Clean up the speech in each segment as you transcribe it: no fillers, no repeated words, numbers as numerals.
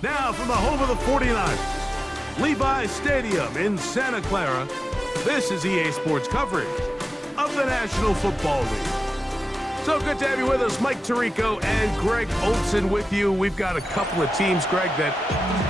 Now from the home of the 49ers, Levi's Stadium in Santa Clara, this is EA Sports coverage of the National Football League. So good to have you with us. Mike Tirico and Greg Olson with you. We've got a couple of teams, Greg, that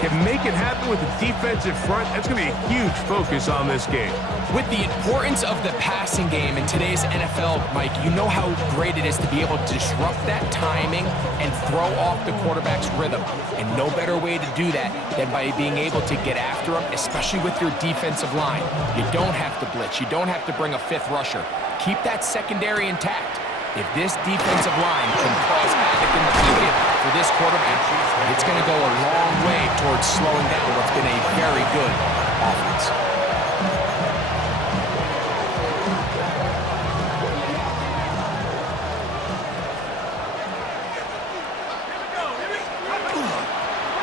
can make it happen with the defensive front. That's going to be a huge focus on this game. With the importance of the passing game in today's NFL, Mike, you know how great it is to be able to disrupt that timing and throw off the quarterback's rhythm. And no better way to do that than by being able to get after him, especially with your defensive line. You don't have to blitz. You don't have to bring a fifth rusher. Keep that secondary intact. If this defensive line can cause havoc in the pocket for this quarterback, it's going to go a long way towards slowing down what's been a very good offense.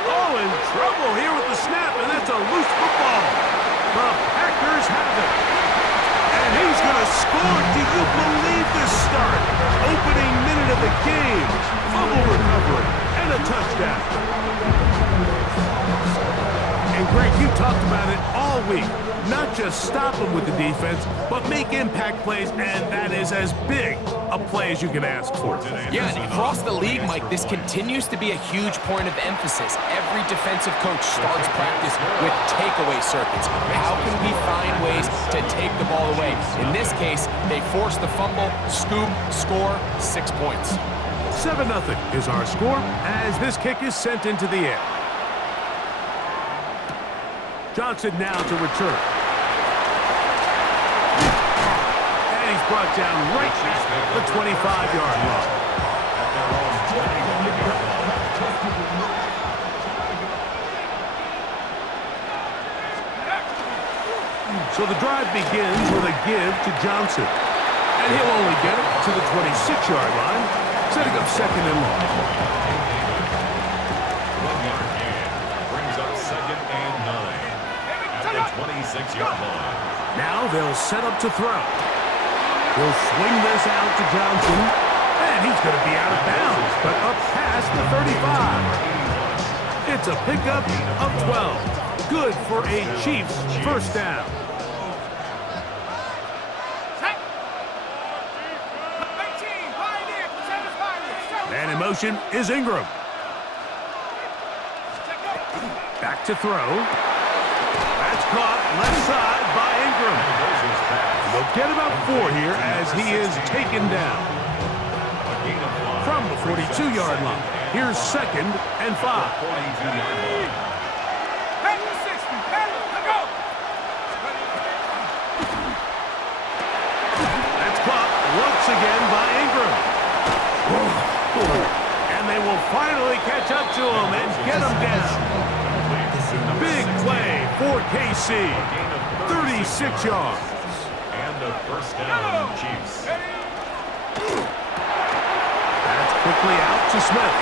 Oh, in trouble here with the snap, and that's a loose football. The Packers have it. And he's going to score. Do you believe this start? Opening minute of the game. Fumble recovery and a touchdown. And Greg, you talked about it all week. Not just stop them with the defense, but make impact plays, and that is as big a play as you can ask for. Yeah, and across the league, Mike, this continues to be a huge point of emphasis. Every defensive coach starts practice with takeaway circuits. How can we find ways to take the ball away? In this case, they force the fumble, scoop, score, 6 points. 7-0 is our score as this kick is sent into the air. Johnson now to return. And he's brought down right at the 25-yard line. So the drive begins with a give to Johnson. And he'll only get it to the 26-yard line, setting up second and long. Now they'll set up to throw. He'll swing this out to Johnson, and he's going to be out of bounds, but up past the 35. It's a pickup of 12. Good for a Chiefs first down. Man in motion is Ingram. Back to throw. That's caught left side by Ingram. They'll get about 4 here as he is taken down. From the 42-yard line, here's 2nd and 5. That's caught once again by Ingram. And they will finally catch up to him and get him down. Big play for KC. 36 yards. And a first down, Chiefs. That's quickly out to Smith.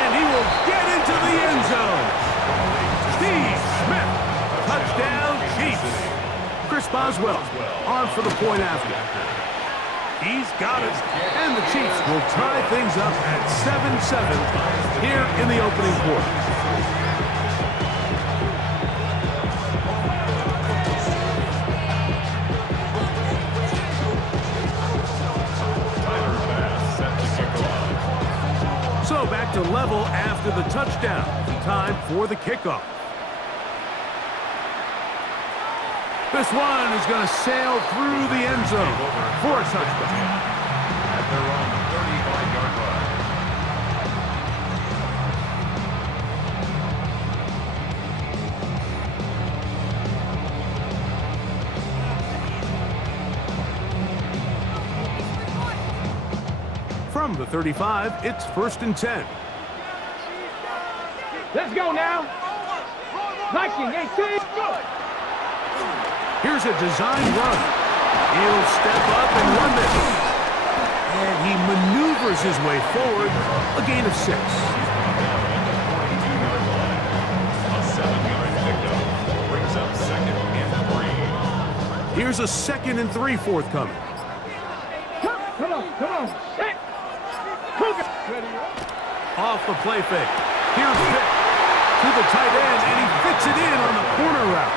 And he will get into the end zone. Steve Smith. Touchdown, Chiefs. Chris Boswell on for the point after. He's got it. And the Chiefs will tie things up at 7-7 here in the opening quarter. So back to level after the touchdown. Time for the kickoff. This one is going to sail through the end zone for a touchdown. At their own 35-yard line. From the 35, it's 1st and 10. Let's go now. 19-18, go. Here's a design run. He'll step up and run this. And he maneuvers his way forward. A gain of 6. A 7-yard pickup brings up 2nd and 3. Here's a 2nd and 3 forthcoming. Come on. Set. Off the play fake. Here's Vick. to the tight end, and he fits it in on the corner route.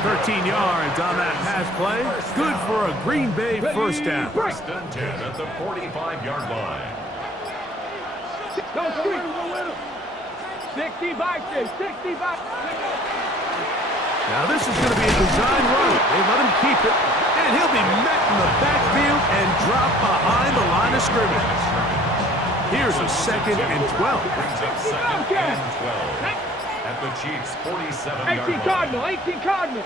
13 yards on that pass play. Good for a Green Bay first down. First and 10 at the 45-yard line. Go, 65, 65. Now this is going to be a design run. They let him keep it, and he'll be met in the backfield and dropped behind the line of scrimmage. Here's a 2nd and 12. Brings up 2nd and 12 at the Chiefs' 47-yard line. 18 Cardinal, 18 Cardinal.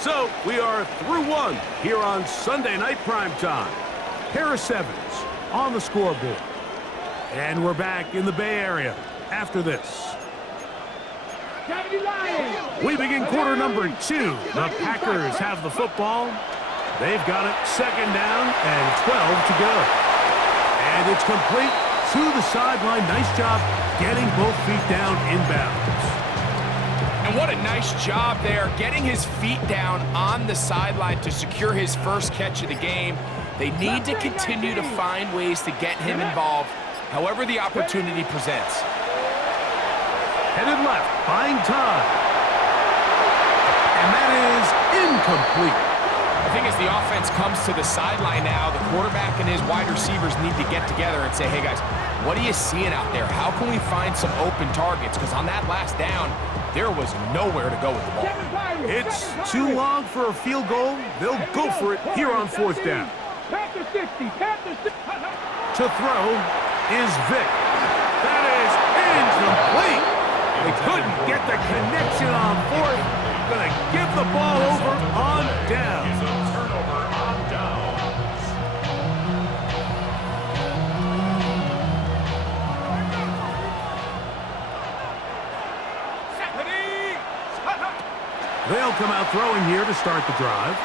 So we are through one here on Sunday Night Primetime. Harris Evans on the scoreboard. And we're back in the Bay Area after this. We begin quarter number 2. The Packers have the football. They've got it 2nd down and 12 to go. And it's complete to the sideline. Nice job getting both feet down inbounds. And what a nice job there, getting his feet down on the sideline to secure his first catch of the game. They need to continue to find ways to get him involved, however the opportunity presents. Headed left, buying time. And that is incomplete. I think as the offense comes to the sideline now, the quarterback and his wide receivers need to get together and say, hey guys, what are you seeing out there? How can we find some open targets? Because on that last down, there was nowhere to go with the ball. It's too long for a field goal. They'll go for it here on 4th down. Panther 60, Panther 60. To throw is Vic. That is incomplete. They couldn't get the connection on 4th. Gonna give the ball over on down. It's a turnover on downs. They'll come out throwing here to start the drive.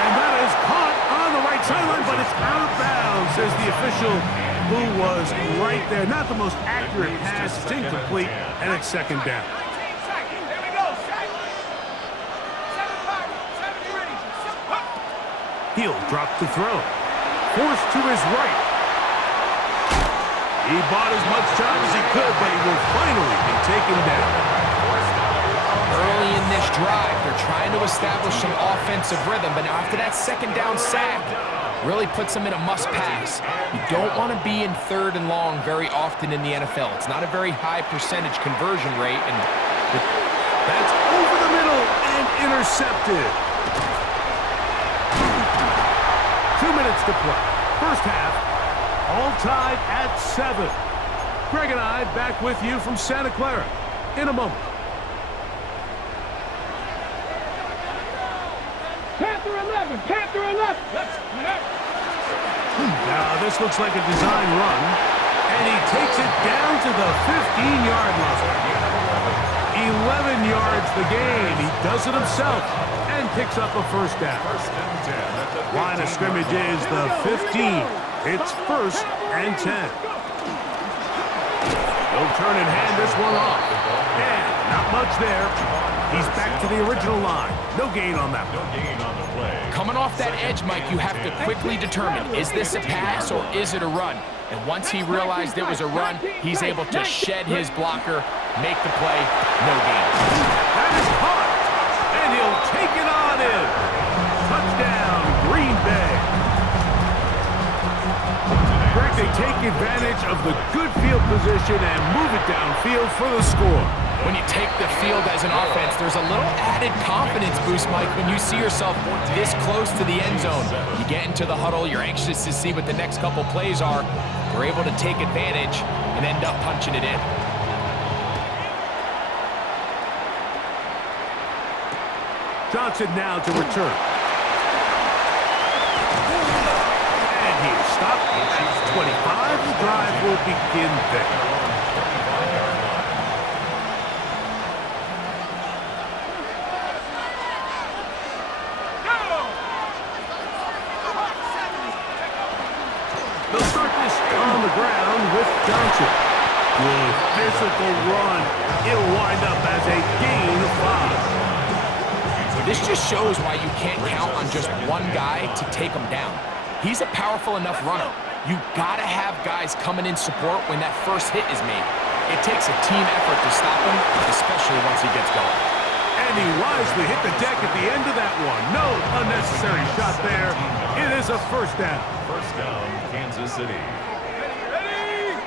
And that is caught on the right sideline, but it's out of bounds, says the official who was right there. Not the most accurate pass. It's incomplete, and it's 2nd down. He'll drop the throw. Forced to his right. He bought as much time as he could, but he will finally be taken down. Early in this drive, they're trying to establish some offensive rhythm, but now after that 2nd down sack, really puts them in a must-pass. You don't want to be in 3rd and long very often in the NFL. It's not a very high percentage conversion rate, and that's over the middle and intercepted. 2 minutes to play. First half, all tied at 7. Greg and I back with you from Santa Clara in a moment. Panther 11, Panther 11. Now this looks like a design run, and he takes it down to the 15-yard line. 11 yards the gain. He does it himself and picks up a first down. First and 10 at the Line of scrimmage is the 15. It's 1st and 10. He'll turn and hand this one off. And not much there. He's back to the original line. No gain on that one. No gain on the play. coming off that edge, Mike, you have to quickly determine, is this a pass or is it a run? And once he realized it was a run, he's able to shed his blocker, make the play, no gain. That is caught, and he'll take it on in. Touchdown, Green Bay. Greg, they take advantage of the good field position and move it downfield for the score. When you take the field as an offense, there's a little added confidence boost, Mike, when you see yourself this close to the end zone. You get into the huddle, you're anxious to see what the next couple plays are. We're able to take advantage and end up punching it in. Johnson now to return. And he's stopped at 25. The drive will begin there. They'll start this on the ground with Johnson. Good physical run. It'll wind up as a gain of 5. This just shows why you can't count on just one guy to take him down. He's a powerful enough runner. You gotta have guys coming in support when that first hit is made. It takes a team effort to stop him, especially once he gets going. And he wisely hit the deck at the end of that one. No unnecessary shot there. It is a first down. First down, Kansas City. Ready?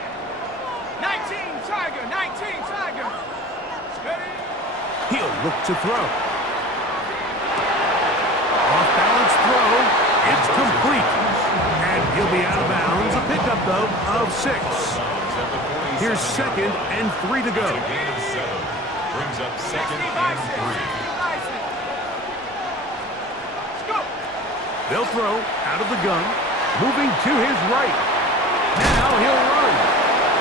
19 Tiger, 19 Tiger. Ready? He'll look to throw. Off-balance throw. It's complete. And he'll be out of bounds. A pickup, though, of 6. Here's 2nd and 3 to go. It's a gain of 7. Brings up 2nd and 3. They'll throw out of the gun. Moving to his right. Now he'll run.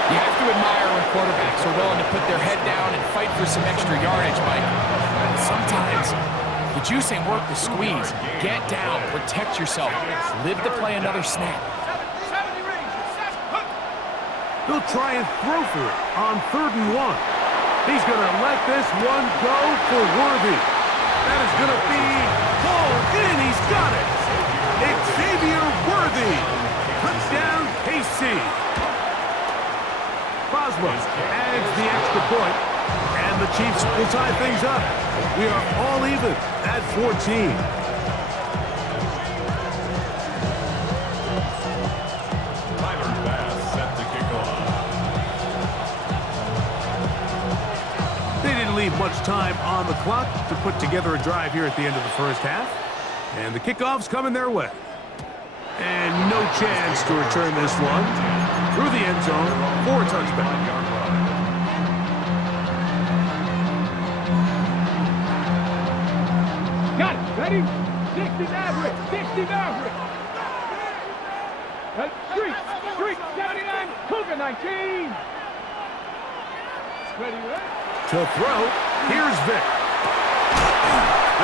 You have to admire when quarterbacks are willing to put their head down and fight for some extra yardage, Mike. Sometimes the juice ain't worth the squeeze. Get down, protect yourself, live to play another snap. He'll try and throw for it on 3rd and 1. He's going to let this one go for Worthy. That is going to be pulled in. He's got it. Xavier Worthy. Touchdown, KC. Boswell adds the extra point, and the Chiefs will tie things up. We are all even at 14. Leave much time on the clock to put together a drive here at the end of the first half. And the kickoff's coming their way. And no chance to return this one through the end zone for a touchback. Got it. Ready? 60 Maverick. 60 Maverick. Streak. 79. Cougar 19. Ready, ready? To throw, here's Vic.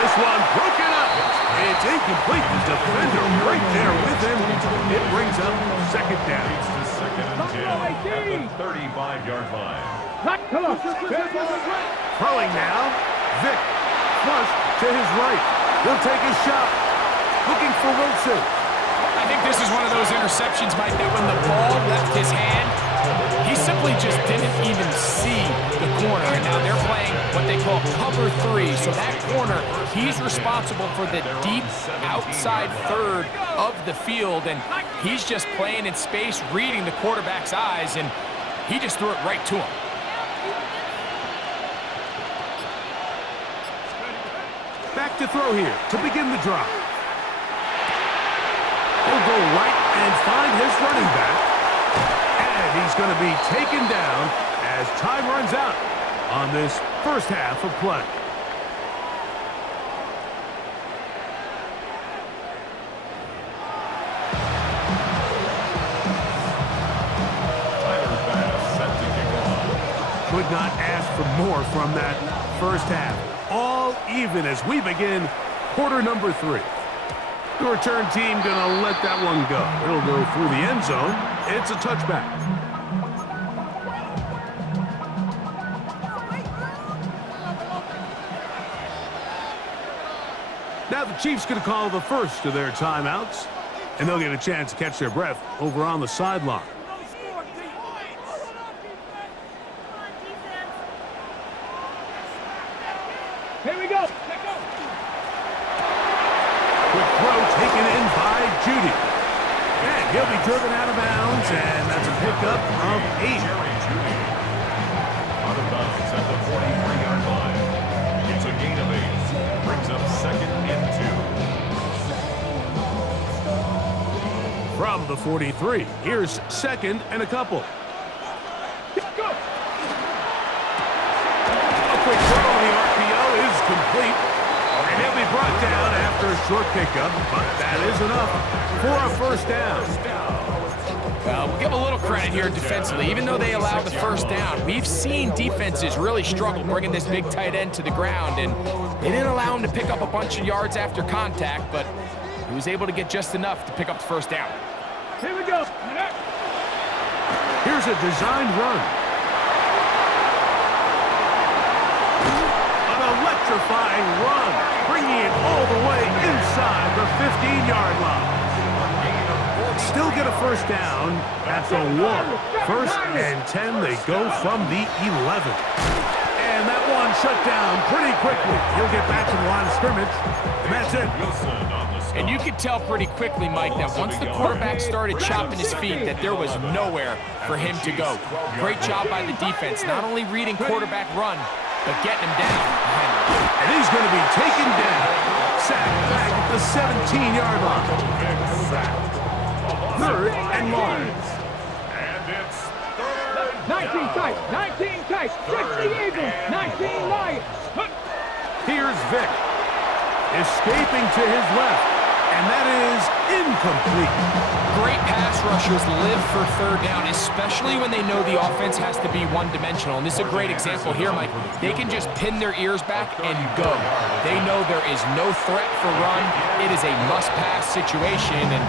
This one broken up. It's incomplete. The defender right there with him. It brings up 2nd down. It's the 2nd and 10 at the 35-yard line. Come on. Throwing now. Vic flush to his right. He'll take a shot. Looking for Wilson. I think this is one of those interceptions, Mike, that when the ball left his hand, he simply just didn't even see the corner. And now they're playing what they call cover 3. So that corner, he's responsible for the deep outside 3rd of the field. And he's just playing in space, reading the quarterback's eyes, and he just threw it right to him. Back to throw here to begin the drive. He'll go right and find his running back. And he's going to be taken down as time runs out on this first half of play. Could not ask for more from that first half. All even as we begin quarter number 3. The return team going to let that one go. It'll go through the end zone. It's a touchback. Now the Chiefs going to call the first of their timeouts, and they'll get a chance to catch their breath over on the sideline. Here we go. Quick throw taken in by Judy. And he'll be driven out of bounds, and that's a pickup of 8. Out of bounds at the 43-yard line. It's a gain of 8. Brings up 2nd and 2. From the 43, here's 2nd and a couple. A quick throw on the RPO is complete. And he'll be brought down after a short pickup, but that is enough for a first down. Well, we'll give a little credit here defensively. Even though they allowed the first down, we've seen defenses really struggle bringing this big tight end to the ground, and they didn't allow him to pick up a bunch of yards after contact, but he was able to get just enough to pick up the first down. Here we go. Here's a designed run. An electrifying run, bringing it all the way inside the 15-yard line. still get a first down at the 1. First and 10, they go from the 11. And that one shut down pretty quickly. He'll get back to the line of scrimmage, and that's it. And you could tell pretty quickly, Mike, that once the quarterback started chopping his feet, that there was nowhere for him to go. Great job by the defense, not only reading quarterback run, but getting him down behind the line. And he's going to be taken down. Sacked back at the 17-yard line. Third and long. And it's third 19 tight, 19 tight, 60 Eagles, 19 Lions. Here's Vic. Escaping to his left. And that is incomplete. Great pass rushers live for third down, especially when they know the offense has to be one-dimensional. And this is a great example here, Mike. They can just pin their ears back and go. They know there is no threat for run. It is a must-pass situation. And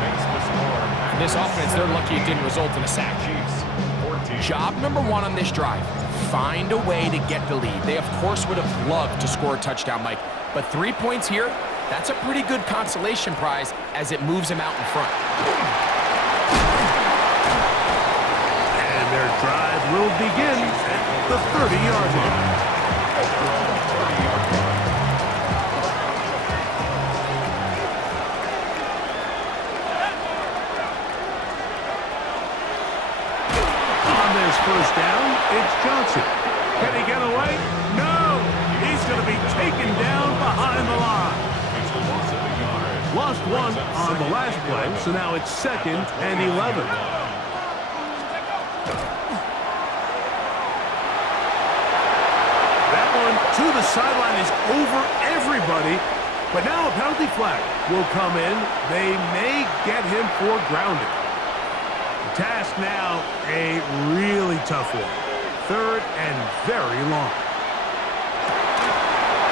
for this offense, they're lucky it didn't result in a sack. Job number 1 on this drive, find a way to get the lead. They, of course, would have loved to score a touchdown, Mike. But 3 points here, that's a pretty good consolation prize as it moves them out in front. And their drive will begin at the 30-yard line. On this first down, it's Johnson. Can he get away? No! He's going to be taken down behind the line. Lost 1 on the last play, so now it's 2nd and 11. That one to the sideline is over everybody, but now a penalty flag will come in. They may get him for grounding. The task now, a really tough one. 3rd and very long.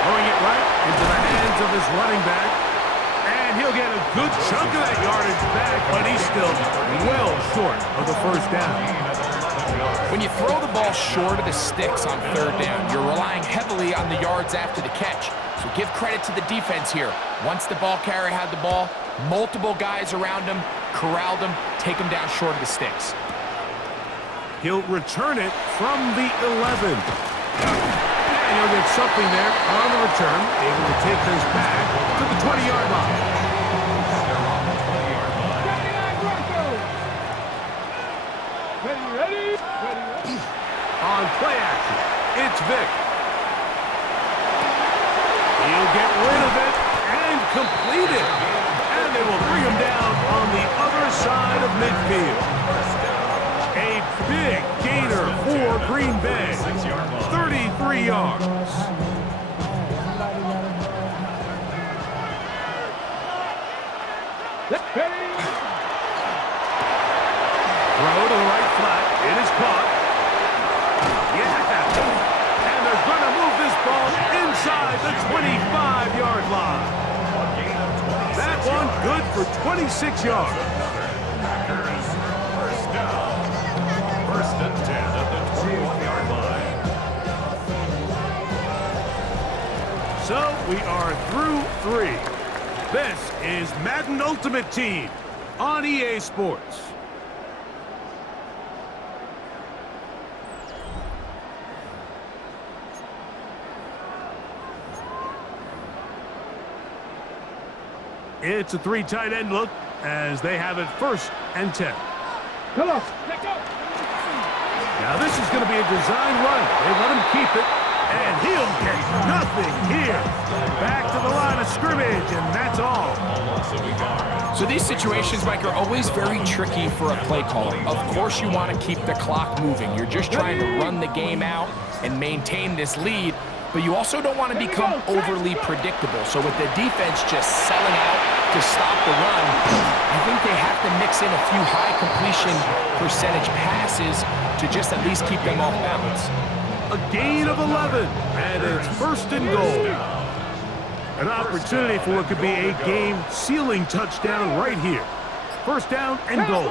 Throwing it right into the hands of his running back. And he'll get a good chunk of that yardage back, but he's still well short of the first down. When you throw the ball short of the sticks on 3rd down, you're relying heavily on the yards after the catch. So give credit to the defense here. Once the ball carrier had the ball, multiple guys around him, corralled him, take him down short of the sticks. He'll return it from the 11. And he'll get something there on the return, able to take this back to the 20-yard line. Ready? On play action, it's Vic. He'll get rid of it and complete it. And they will bring him down on the other side of midfield. A big gainer for Green Bay. 33 yards. Throw to the right flat. It is caught. Yeah. And they're going to move this ball inside the 25-yard line. That one good for 26 yards. Packers first down. 1st and 10 at the 21-yard line. So we are through 3. This is Madden Ultimate Team on EA Sports. It's a 3 tight end look as they have it 1st and 10. Come on, let go. Now this is going to be a design run. They let him keep it, and he'll get nothing here. Back to the line of scrimmage, and that's all. So these situations, Mike, are always very tricky for a play caller. Of course you want to keep the clock moving. You're just trying to run the game out and maintain this lead, but you also don't want to become overly predictable. So with the defense just selling out to stop the run, I think they have to mix in a few high completion percentage passes to just at least keep them off balance. A gain of 11, and it's 1st and goal. An opportunity for what could be a game-sealing touchdown right here. 1st down and goal.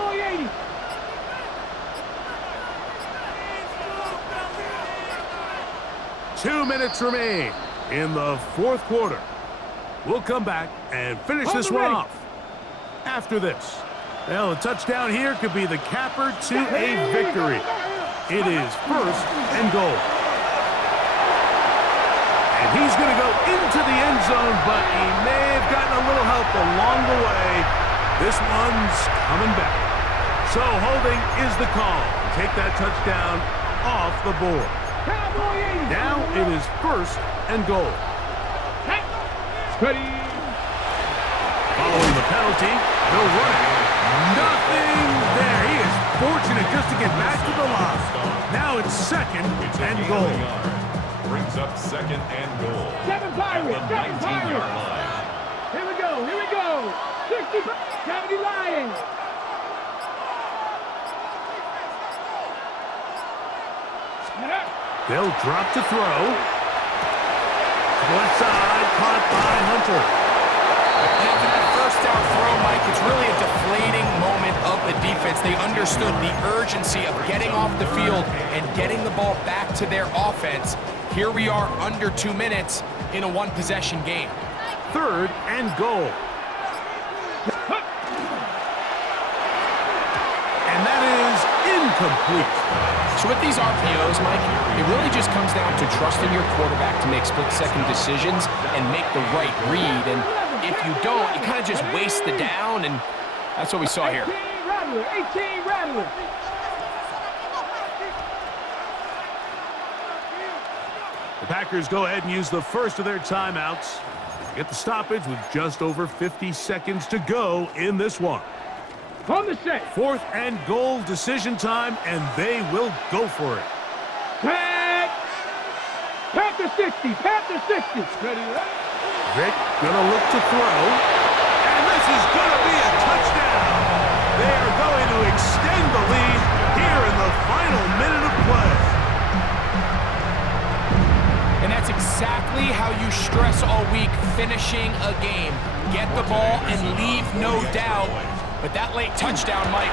2 minutes remain in the 4th quarter. We'll come back and finish this one off after this. Well, a touchdown here could be the capper to a victory. It is first and goal. And he's going to go into the end zone, but he may have gotten a little help along the way. This one's coming back. So holding is the call. Take that touchdown off the board. Now it is first and goal. Ready. Following the penalty, they'll run it. Nothing there. He is fortunate just to get back to the line. Now it's second and goal. Brings up second and goal. Seven Pirates. At the 19-yard line. Here we go. Here we go. 60. 70 Lions. They'll drop to throw. Left side, caught by Hunter. And after that first down throw, Mike, it's really a deflating moment of the defense. They understood the urgency of getting off the field and getting the ball back to their offense. Here we are under 2 minutes in a one-possession game. Third and goal. And that is incomplete. So with these RPOs, Mike, it really just comes down to trusting your quarterback to make split-second decisions and make the right read. And if you don't, you kind of just waste the down, and that's what we saw here. 18 Rattler. 18 Rattler. The Packers go ahead and use the first of their timeouts. Get the stoppage with just over 50 seconds to go in this one. On the set. Fourth and goal decision time, and they will go for it. Panther 60. Panther 60. Ready. Vic gonna look to throw, and this is gonna be a touchdown. They are going to extend the lead here in the final minute of play. And that's exactly how you stress all week, finishing a game. Get the ball and leave no doubt. But that late touchdown, Mike,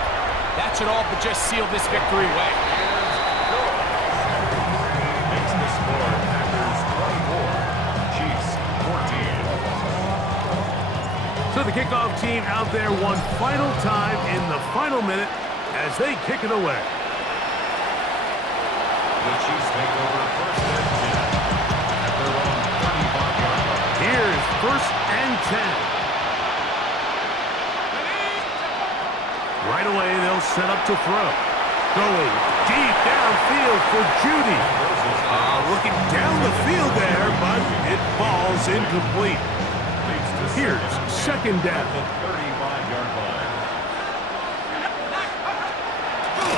that should all but just seal this victory away. Makes the score Packers 24, Chiefs 14. So the kickoff team out there one final time in the final minute as they kick it away. The Chiefs take over first and 10 at their own 35-yard line. Here's first and 10. Right away, they'll set up to throw. Going deep downfield for Judy. Looking down the field there, but it falls incomplete. Here's second down. The 35-yard line.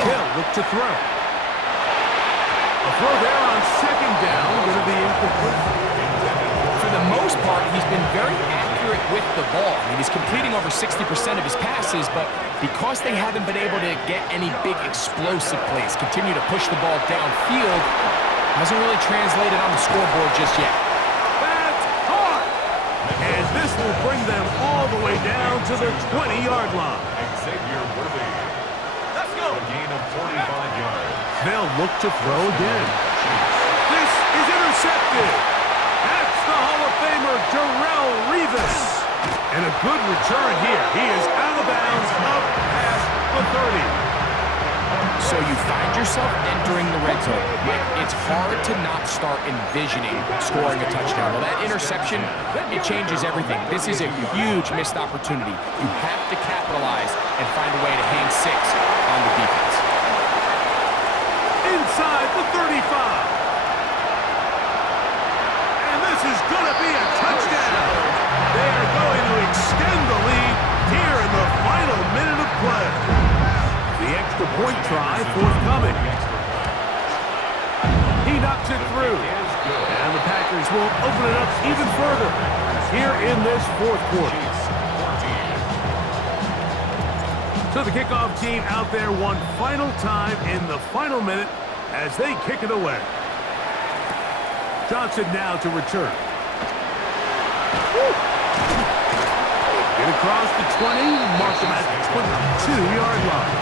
Hill look to throw. A throw there on second down, going to be incomplete. For the most part, he's been very accurate with the ball. I mean, he's completing over 60% of his passes, but because they haven't been able to get any big explosive plays, continue to push the ball downfield, hasn't really translated on the scoreboard just yet. That's hard. And this will bring them all the way down to the 20-yard line. Xavier Worthy. Let's go. A gain of 45 yards. They'll look to throw again. This is intercepted. That's the Hall of Famer, Darrelle Revis. And a good return here. He is out of bounds up past the 30. So you find yourself entering the red zone. It's hard to not start envisioning scoring a touchdown. Well, that interception, it changes everything. This is a huge missed opportunity. You have to capitalize and find a way to hang six on the defense. Inside the 35. And this is going to be a touchdown. They are going to extend the lead here in the final minute of play. The extra point try forthcoming. He knocks it through. And the Packers will open it up even further here in this fourth quarter. So the kickoff team out there one final time in the final minute as they kick it away. Johnson now to return. Get across the 20, mark them at the 22-yard line.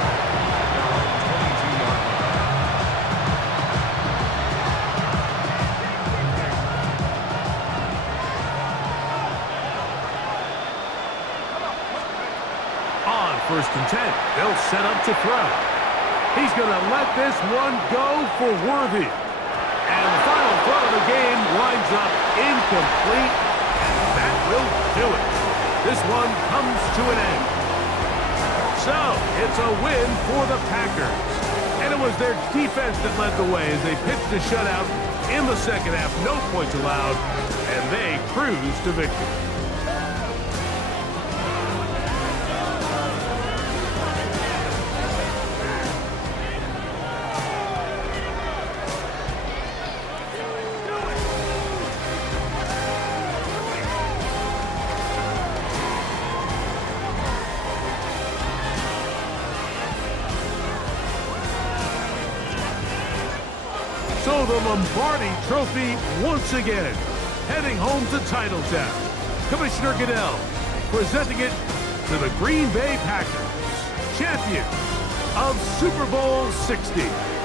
On first and 10. They'll set up to throw. He's going to let this one go for Worthy. And the final throw of the game winds up incomplete. And that will do it. This one comes to an end. So, it's a win for the Packers. And it was their defense that led the way as they pitched a shutout in the second half. No points allowed, and they cruised to victory. So the Lombardi Trophy once again, heading home to Titletown. Commissioner Goodell presenting it to the Green Bay Packers, champions of Super Bowl 60.